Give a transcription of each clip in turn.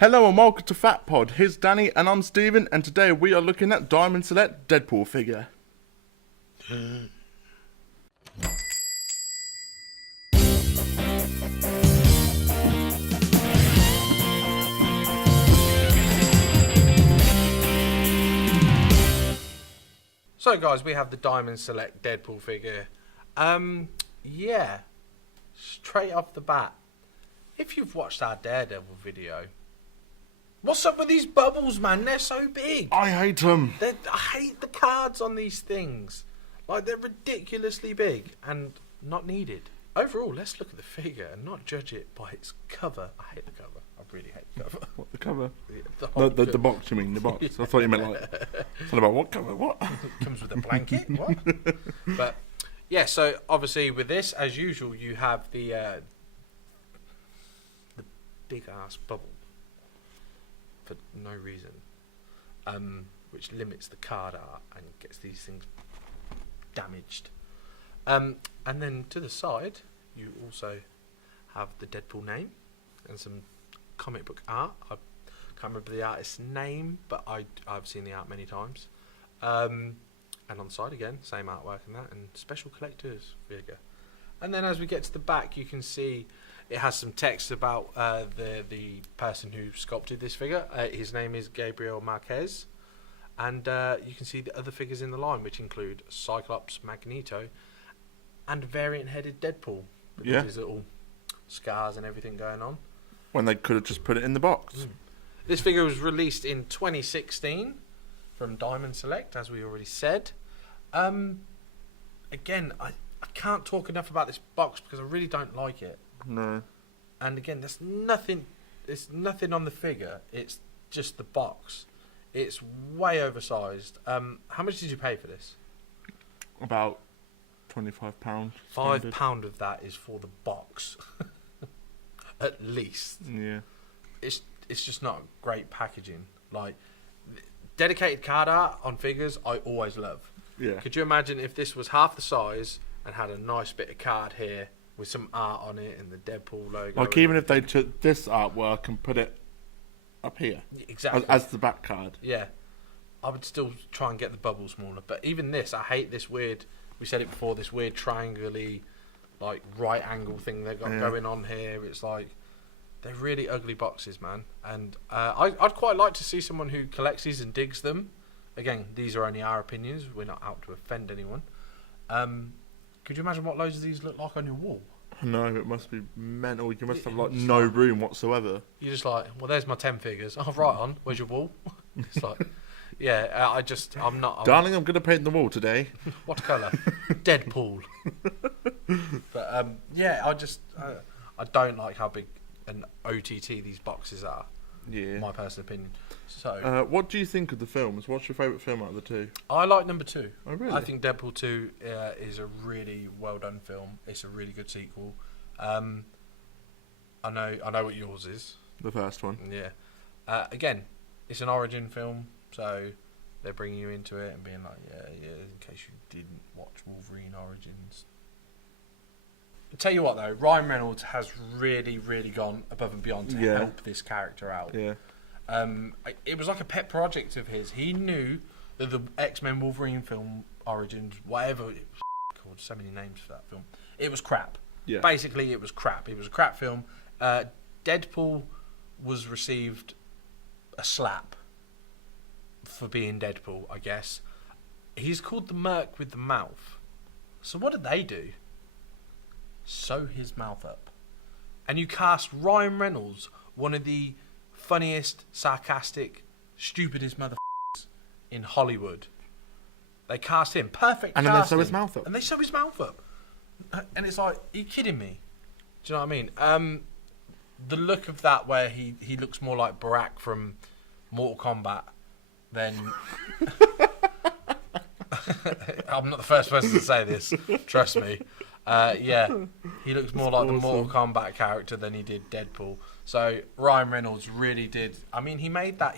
Hello and welcome to Fat Pod. Here's Danny and I'm Steven, and today we are looking at Diamond Select Deadpool figure. So guys, we have the Diamond Select Deadpool figure. Yeah, straight off the bat, if you've watched our Daredevil video, what's up with these bubbles, man? They're so big. I hate them. I hate the cards on these things. Like, they're ridiculously big and not needed. Overall, let's look at the figure and not judge it by its cover. I hate the cover. I really hate the cover. What, the cover? The The box, you mean? The box. I thought you meant like something about what cover? What? Comes with a blanket. What? But yeah, so obviously with this, as usual, you have the big ass bubble for no reason, which limits the card art and gets these things damaged. And then to the side, you also have the Deadpool name and some comic book art. I can't remember the artist's name, but I've seen the art many times. And on the side again, same artwork and that, and special collector's figure. And then as we get to the back, you can see it has some text about the person who sculpted this figure. His name is Gabriel Marquez. And you can see the other figures in the line, which include Cyclops, Magneto, and variant-headed Deadpool. With his little scars and everything going on. When they could have just put it in the box. This figure was released in 2016 from Diamond Select, as we already said. Again, I can't talk enough about this box because I really don't like it. No. And again, there's nothing on the figure. It's just the box. It's way oversized. How much did you pay for this? About £25. £5 of that is for the box. At least. Yeah. It's just not great packaging. Like, dedicated card art on figures, I always love. Yeah. Could you imagine if this was half the size and had a nice bit of card here with some art on it and the Deadpool logo? Like, even if they took this artwork and put it up here. Exactly. As the back card. Yeah. I would still try and get the bubble smaller. But even this, I hate this weird, we said it before, this weird triangle-y, like, right angle thing they've got going on here. It's like, they're really ugly boxes, man. And I'd quite like to see someone who collects these and digs them. Again, these are only our opinions. We're not out to offend anyone. Could you imagine what loads of these look like on your wall? No, it must be mental. You must have like no room whatsoever. You're just like, well, there's my 10 figures. Oh, right on. Where's your wall? It's like, yeah, I'm not. Darling, I'm going to paint the wall today. What colour? Deadpool. But yeah, I don't like how big an OTT these boxes are. Yeah. My personal opinion. So, what do you think of the films? What's your favourite film out of the two? I like number 2. Oh, really? I think Deadpool 2 is a really well done film. It's a really good sequel. I know what yours is. The first one. Yeah. Again, it's an origin film, so they're bringing you into it and being like, yeah, in case you didn't watch Wolverine Origins. I'll tell you what though, Ryan Reynolds has really, really gone above and beyond to help this character out. Yeah. It was like a pet project of his. He knew that the X-Men Wolverine film Origins, whatever it was called, so many names for that film, it was crap. Yeah. Basically, it was crap. It was a crap film. Deadpool was received a slap for being Deadpool, I guess. He's called the Merc with the mouth. So what did they do? Sew his mouth up. And you cast Ryan Reynolds, one of the funniest, sarcastic, stupidest motherfuckers in Hollywood. They cast him. Perfect casting. And then they sew his mouth up. And they sew his mouth up. And it's like, are you kidding me? Do you know what I mean? The look of that where he looks more like Barack from Mortal Kombat than... I'm not the first person to say this, trust me. Yeah, he looks more like the Mortal Kombat character than he did Deadpool. So Ryan Reynolds really did. I mean, he made that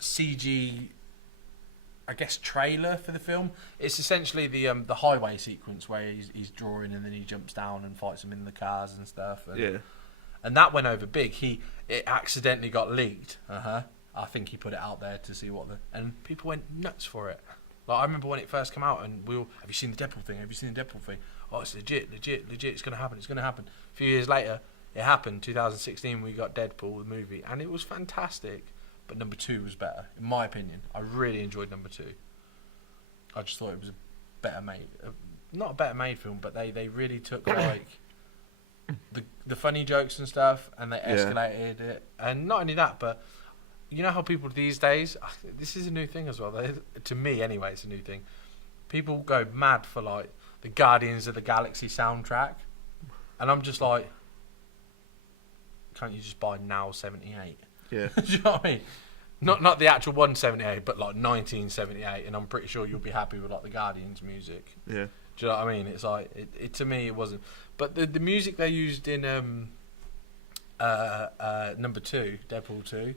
CG, I guess, trailer for the film. It's essentially the highway sequence where he's drawing and then he jumps down and fights them in the cars and stuff. And and that went over big. It accidentally got leaked. I think he put it out there to see and people went nuts for it. Like I remember when it first came out, and have you seen the Deadpool thing? Have you seen the Deadpool thing? Oh, it's legit. It's gonna happen. It's gonna happen. A few years later, it happened. 2016, we got Deadpool, the movie, and it was fantastic. But number 2 was better, in my opinion. I really enjoyed number 2. I just thought it was a better made, not a better made film, but they really took like the funny jokes and stuff, and they escalated it. And not only that, but you know how people these days, this is a new thing as well. To me, anyway, it's a new thing. People go mad for like the Guardians of the Galaxy soundtrack, and I'm just like, can't you just buy Now 78? Yeah. Do you know what I mean? Not the actual 178, but like 1978, and I'm pretty sure you'll be happy with like the Guardians music. Yeah. Do you know what I mean? It's like it to me it wasn't, but the music they used in number 2, Deadpool 2,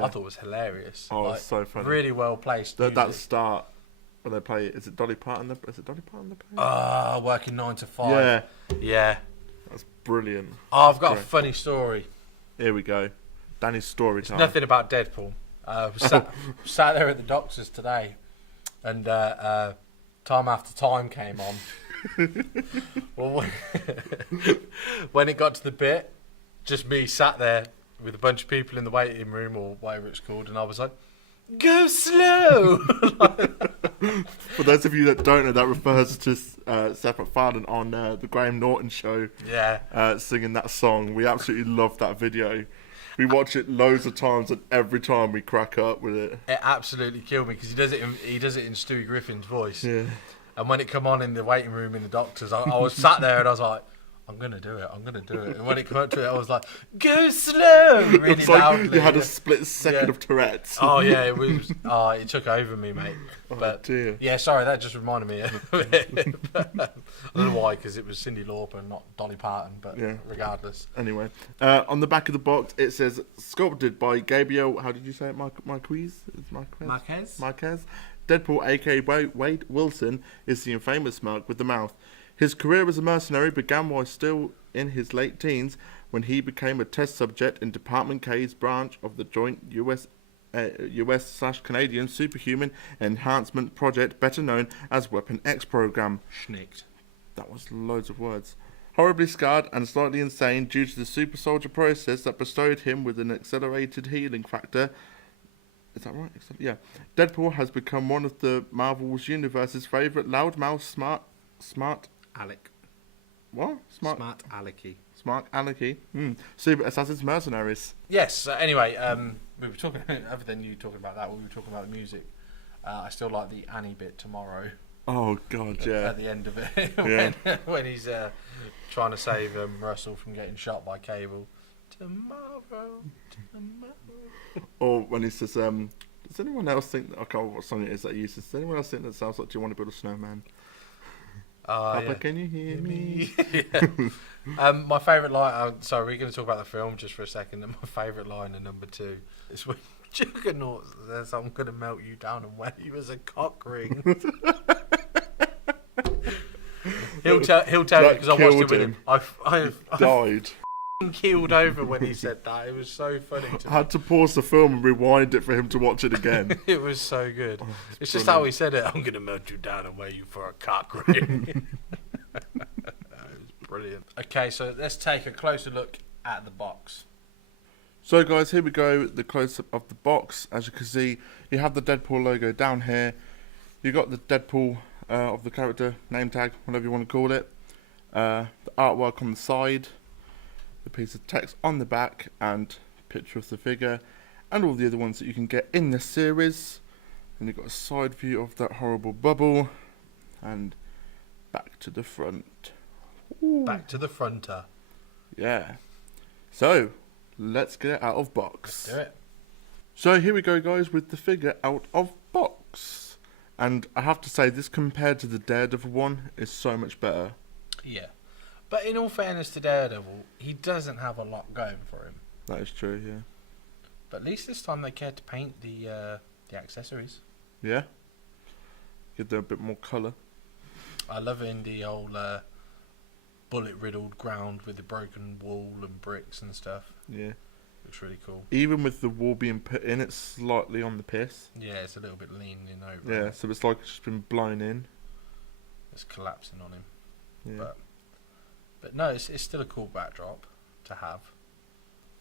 I thought was hilarious. Oh, like, it's so funny. Really well placed. That start when they play, is it Dolly Parton? Is it Dolly Parton? Working 9 to 5. Yeah. That's brilliant. Oh, I've got a funny story. Here we go. Danny's story time. Nothing about Deadpool. Sat there at the doctor's today, and Time After Time came on. Well, when it got to the bit, just me sat there with a bunch of people in the waiting room or whatever it's called, and I was like, "Go slow." For those of you that don't know, that refers to Seth MacFarlane on the Graham Norton show. Yeah. Singing that song. We absolutely love that video. We watch it loads of times, and every time we crack up with it. It absolutely killed me because he does it in Stewie Griffin's voice. Yeah. And when it come on in the waiting room in the doctor's, I was sat there and I was like, I'm gonna do it. And when it came up to it, I was like, "Go slow!" Really It's like loudly. you had a split second of Tourette's. Oh yeah, it was. It took over me, mate. But dear. yeah, sorry, that just reminded me of it. I don't know why, because it was Cyndi Lauper, not Dolly Parton. But regardless. Anyway, on the back of the box it says sculpted by Gabriel. How did you say it? Marquez. Deadpool, aka Wade Wilson, is the infamous Merc with the mouth. His career as a mercenary began while still in his late teens, when he became a test subject in Department K's branch of the joint US/Canadian Superhuman Enhancement Project, better known as Weapon X program. Schnicked. That was loads of words. Horribly scarred and slightly insane due to the super soldier process that bestowed him with an accelerated healing factor. Is that right? Yeah. Deadpool has become one of the Marvel's universe's favourite loudmouth smart Alec. What? Smart Alecky. Smart Alecky. Super assassins mercenaries. Yes. Anyway, we were talking. Other than you talking about that, we were talking about the music. I still like the Annie bit tomorrow. Oh God, yeah. At the end of it, when he's trying to save Russell from getting shot by Cable. Tomorrow. Or when he says, does anyone else think I can't remember what song it is that he uses? Does anyone else think that sounds like "Do you want to build a snowman"? Papa, can you hear me? My favourite line. Sorry, we're going to talk about the film just for a second. And my favourite line in number 2 is when Juggernaut says, "I'm going to melt you down," and when he was a cock ring. He'll tell you because I watched it with him. I died. Keeled over when he said that. It was so funny to me. I had to pause the film and rewind it for him to watch it again. It was so good. It's just how he said it. "I'm going to melt you down and wear you for a cock ring." That was brilliant. Okay, so let's take a closer look at the box. So guys, here we go, the close-up of the box. As you can see, you have the Deadpool logo down here. You got the Deadpool of the character, name tag, whatever you want to call it. The artwork on the side. The piece of text on the back and picture of the figure and all the other ones that you can get in this series. And you've got a side view of that horrible bubble and back to the front. Ooh. Back to the fronter. Yeah. So let's get it out of box. Let's do it. So here we go guys with the figure out of box. And I have to say this compared to the Daredevil one is so much better. Yeah. But in all fairness to Daredevil, he doesn't have a lot going for him. That is true, yeah. But at least this time they cared to paint the accessories. Yeah. Give them a bit more colour. I love in the old bullet-riddled ground with the broken wall and bricks and stuff. Yeah. Looks really cool. Even with the wall being put in, it's slightly on the piss. Yeah, it's a little bit leaning over. Yeah, so it's like it's just been blown in. It's collapsing on him. Yeah. But no, it's still a cool backdrop to have.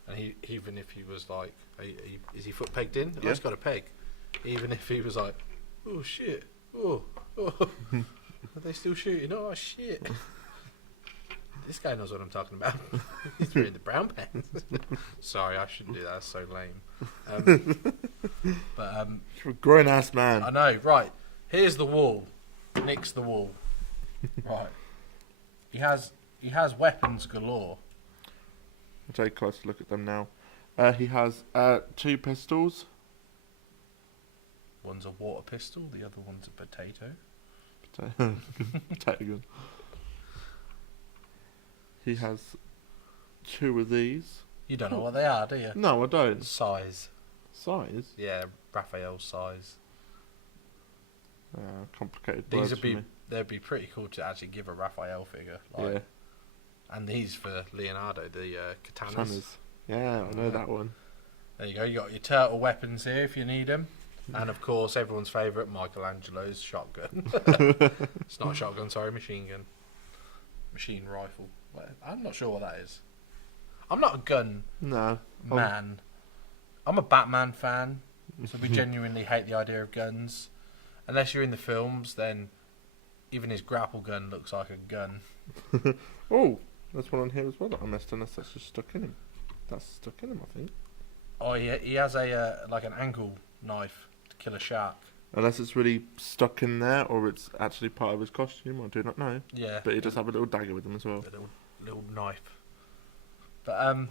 And even if he was like, is he foot pegged in? Oh, Yeah. he's got a peg. Even if he was like, oh shit, oh, are they still shooting? Oh shit. This guy knows what I'm talking about. He's wearing the brown pants. Sorry, I shouldn't do that. That's so lame. You're a grown ass man. I know. Right, here's the wall. Nick's the wall. Right. He has weapons galore. I'll take a closer look at them now. He has 2 pistols. One's a water pistol. The other one's a potato. Potato gun. He has 2 of these. You don't know what they are, do you? No, I don't. Size. Size? Yeah, Raphael's size. Complicated These words would for be me. they'd be pretty cool to actually give a Raphael figure. Yeah. And these for Leonardo, the katanas. Katanas. Yeah, I know that one. There you go. You got your turtle weapons here if you need them. And of course, everyone's favourite, Michelangelo's shotgun. It's not a shotgun, sorry, machine gun. Machine rifle. I'm not sure what that is. I'm not a gun man. I'm a Batman fan, so we genuinely hate the idea of guns. Unless you're in the films, then even his grapple gun looks like a gun. Oh, there's one on here as well that I missed, unless that's just stuck in him. That's stuck in him, I think. Oh, he has a like an angle knife to kill a shark. Unless it's really stuck in there, or it's actually part of his costume, I do not know. Yeah. But he does have a little dagger with him as well. A little knife. But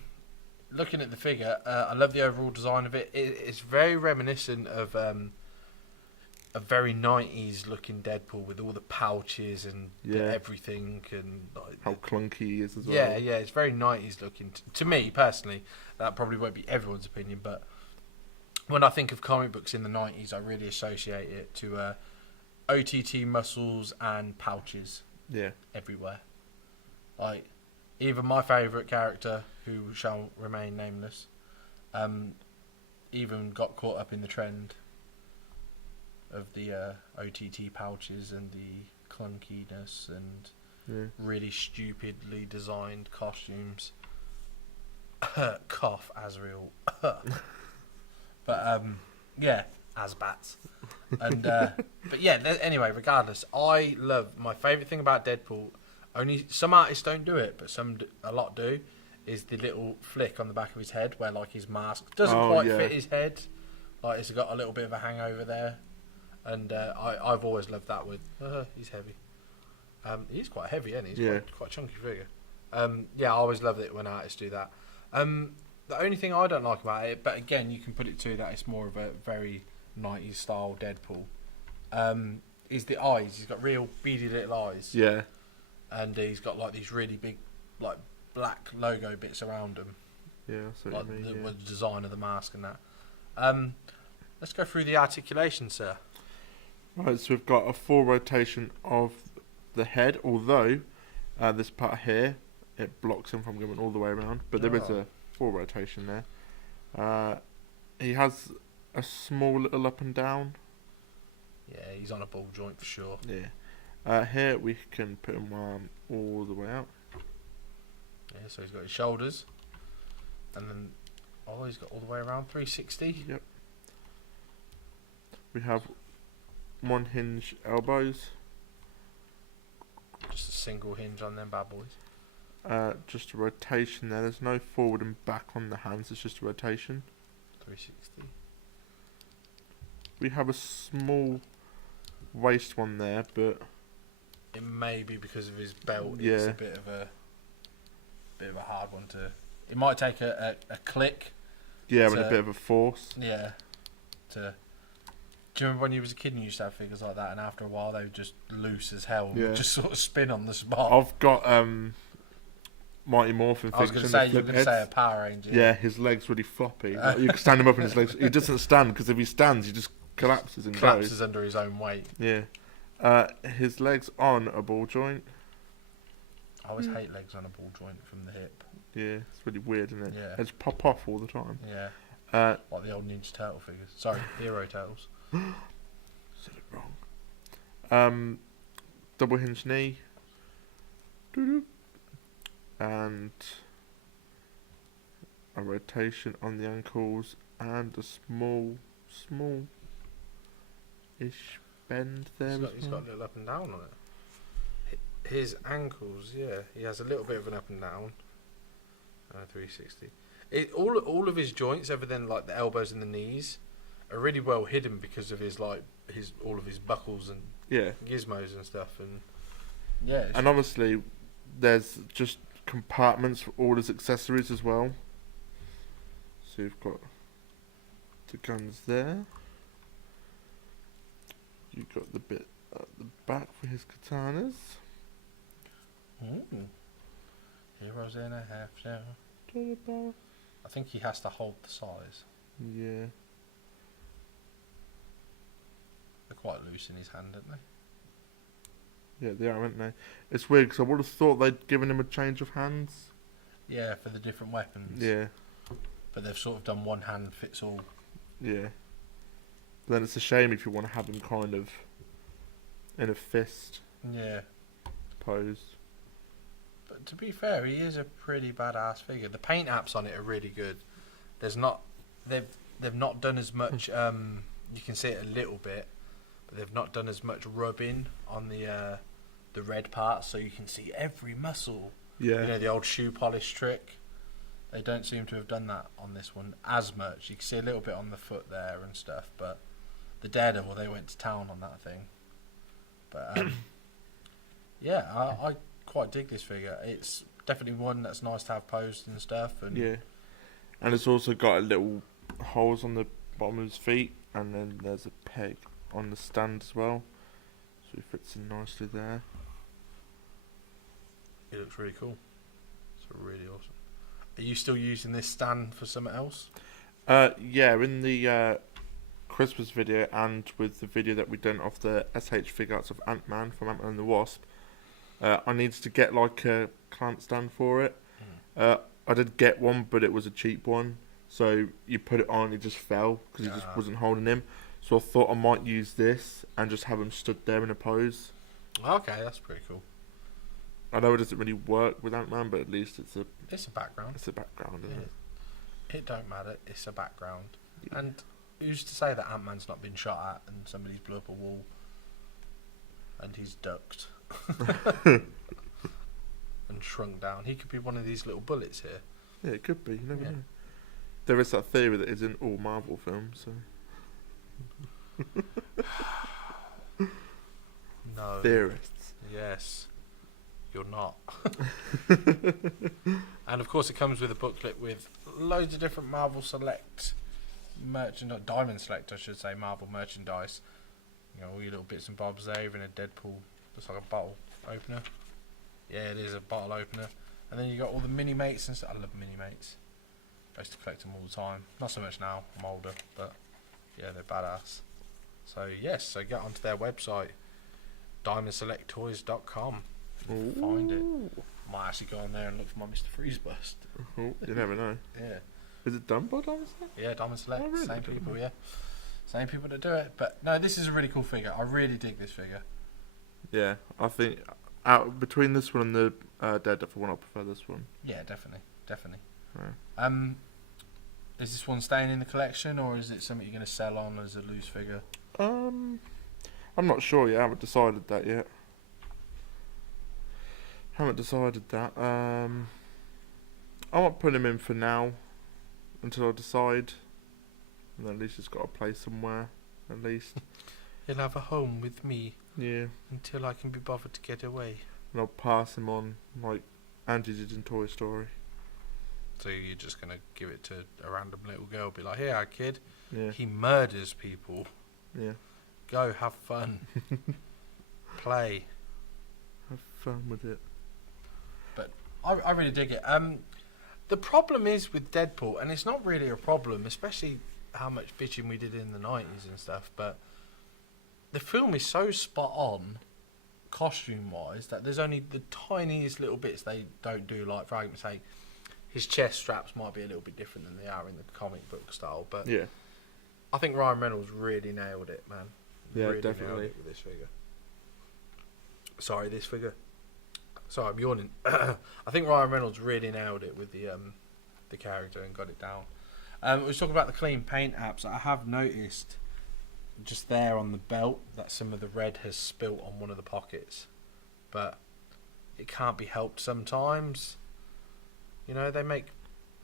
looking at the figure, I love the overall design of it. It's very reminiscent of a very 90s looking Deadpool with all the pouches and everything and like, how clunky he is as well. Yeah, it's very 90s looking. To me personally, that probably won't be everyone's opinion, but when I think of comic books in the 90s, I really associate it to OTT muscles and pouches. Yeah. Everywhere. Like, even my favourite character, who shall remain nameless, even got caught up in the trend of the OTT pouches and the clunkiness and really stupidly designed costumes. Cough, Azrael. But yeah, Asbats. And but yeah, anyway, regardless, I love my favourite thing about Deadpool. Only some artists don't do it, but a lot do. Is the little flick on the back of his head where like his mask doesn't quite fit his head, like it's got a little bit of a hangover there. And I've always loved that with he's heavy. He's quite heavy, isn't he? He's quite a chunky figure. Yeah, I always loved it when artists do that. The only thing I don't like about it, but again, you can put it to that it's more of a very 90s style Deadpool, is the eyes. He's got real beady little eyes. Yeah. And he's got like these really big, like black logo bits around him. Yeah, so like the design of the mask and that. Let's go through the articulation, sir. Right, so we've got a full rotation of the head, although this part here, it blocks him from going all the way around, but there is a full rotation there. He has a small little up and down. Yeah, he's on a ball joint for sure. Yeah. Here we can put him all the way out. Yeah, so he's got his shoulders, and then he's got all the way around 360. Yep. We have one hinge elbows. Just a single hinge on them bad boys. Just a rotation there. There's no forward and back on the hands. It's just a rotation. 360. We have a small waist one there, but it may be because of his belt. It's a bit of a hard one to. It might take a click. Yeah, and a bit of a force. Yeah. Do you remember when you was a kid and you used to have figures like that, and after a while they were just loose as hell, and would just sort of spin on the spot? I've got Mighty Morphin figures. I was going to say, you were going to say a Power Ranger. Yeah, his legs really floppy. Like, you can stand him up and his legs. He doesn't stand because if he stands, he just collapses and goes. Under his own weight. Yeah. His legs on a ball joint. I always hate legs on a ball joint from the hip. Yeah, it's really weird, isn't it? Yeah. They just pop off all the time. Yeah. Like the old Ninja Turtle figures. Sorry, Hero Turtles. Said it wrong. Double hinge knee. Doo-doo. And a rotation on the ankles and a small-ish bend there. He's got a little up and down on it. His ankles, yeah, he has a little bit of an up and down. 360. All of his joints, other than like the elbows and the knees, are really well hidden because of his all of his buckles and gizmos and stuff. And yeah, and obviously there's just compartments for all his accessories as well. So you've got the guns there. You've got the bit at the back for his katanas. Ooh. Heroes in a half shell. I think he has to hold the size. Yeah. They're quite loose in his hand, aren't they? Yeah, they are, aren't they? It's weird because I would have thought they'd given him a change of hands. Yeah, for the different weapons. Yeah. But they've sort of done one hand fits all. Yeah. But then it's a shame if you want to have him kind of in a fist pose. But to be fair, he is a pretty badass figure. The paint apps on it are really good. They've not done as much. You can see it a little bit, but they've not done as much rubbing on the red parts, so you can see every muscle. Yeah. You know, the old shoe polish trick. They don't seem to have done that on this one as much. You can see a little bit on the foot there and stuff, but the Daredevil, they went to town on that thing. But yeah, I quite dig this figure. It's definitely one that's nice to have posed and stuff. And yeah, and it's also got a little holes on the bottom of his feet, and then there's a peg on the stand as well, so he fits in nicely there. It looks really cool. It's really awesome. Are you still using this stand for something else? Yeah, in the Christmas video and with the video that we done of the SH figure arts of Ant-Man from Ant-Man and the Wasp, I needed to get like a clamp stand for it. I did get one, but it was a cheap one, so you put it on, it just fell because it just wasn't holding him. So I thought I might use this and just have him stood there in a pose. Okay, that's pretty cool. I know it doesn't really work with Ant-Man, but at least it's a background. It's a background, isn't it? It don't matter. It's a background. Yeah. And who's to say that Ant-Man's not been shot at and somebody's blew up a wall and he's ducked and shrunk down? He could be one of these little bullets here. Yeah, it could be. You never know. There is that theory that is in all Marvel films, so... No. Theorists. Yes. You're not. And of course it comes with a booklet with loads of different Marvel Select merchandise, Diamond Select I should say, Marvel merchandise. You know, all your little bits and bobs there, even a Deadpool, looks like a bottle opener. Yeah, it is a bottle opener. And then you got all the mini mates and stuff. I love mini mates. I used to collect them all the time. Not so much now, I'm older, but yeah, they're badass. So yes, so get onto their website, diamondselecttoys.com. Find it. Might actually go on there and look for my Mr. Freeze bust. Oh, you never know. Yeah. Is it done by Diamond Select? Yeah, Diamond Select. Oh, really? Same people, yeah. Same people that do it. But no, this is a really cool figure. I really dig this figure. Yeah, I think out between this one and the Daredevil one, I prefer this one. Yeah, definitely. Right. Is this one staying in the collection, or is it something you're going to sell on as a loose figure? I'm not sure yet. I haven't decided that yet. I might put him in for now until I decide, and then at least it's got a place somewhere. At least He'll have a home with me. Yeah. Until I can be bothered to get away. And I'll pass him on like Andy did in Toy Story. So you're just going to give it to a random little girl, be like, here, kid. Yeah. He murders people. Yeah. Go, have fun. Play. Have fun with it. But I really dig it. The problem is with Deadpool, and it's not really a problem, especially how much bitching we did in the 90s and stuff, but the film is so spot on costume-wise, that there's only the tiniest little bits they don't do. Like, for argument's sake, his chest straps might be a little bit different than they are in the comic book style. But Yeah. I think Ryan Reynolds really nailed it, man. Yeah, really definitely. nailed it with this figure. Sorry, this figure. Sorry, I'm yawning. I think Ryan Reynolds really nailed it with the character and got it down. We was talking about the clean paint apps. I have noticed just there on the belt that some of the red has spilt on one of the pockets, but it can't be helped sometimes. You know, they make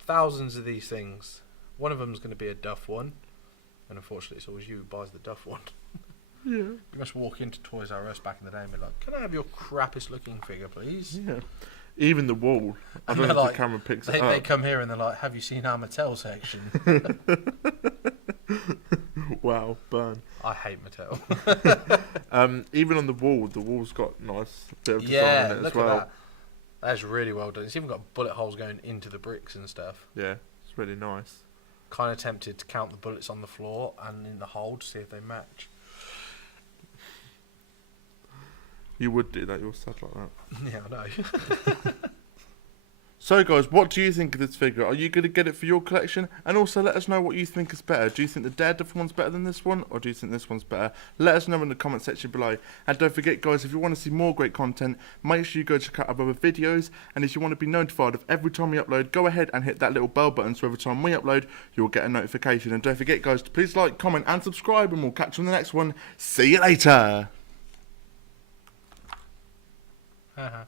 thousands of these things. One of them's going to be a Duff one, and unfortunately it's always you who buys the Duff one. Yeah. You must walk into Toys R Us back in the day and be like, can I have your crappiest looking figure, please? Yeah. Even the wall. I And don't know they're if like- the camera picks it They up. come here and they're like, have you seen our Mattel section? Wow, burn. I hate Mattel. Even on the wall's got nice bit of design Yeah, in it as look well. at that. That's really well done. It's even got bullet holes going into the bricks and stuff. Yeah, it's really nice. Kind of tempted to count the bullets on the floor and in the hole to see if they match. You would do that, you're sad like that. Yeah, I know. So guys, what do you think of this figure? Are you going to get it for your collection? And also let us know what you think is better. Do you think the Daredevil one's better than this one? Or do you think this one's better? Let us know in the comment section below. And don't forget guys, if you want to see more great content, make sure you go check out our other videos. And if you want to be notified of every time we upload, go ahead and hit that little bell button so every time we upload, you'll get a notification. And don't forget guys, to please like, comment and subscribe, and we'll catch you on the next one. See you later! Haha.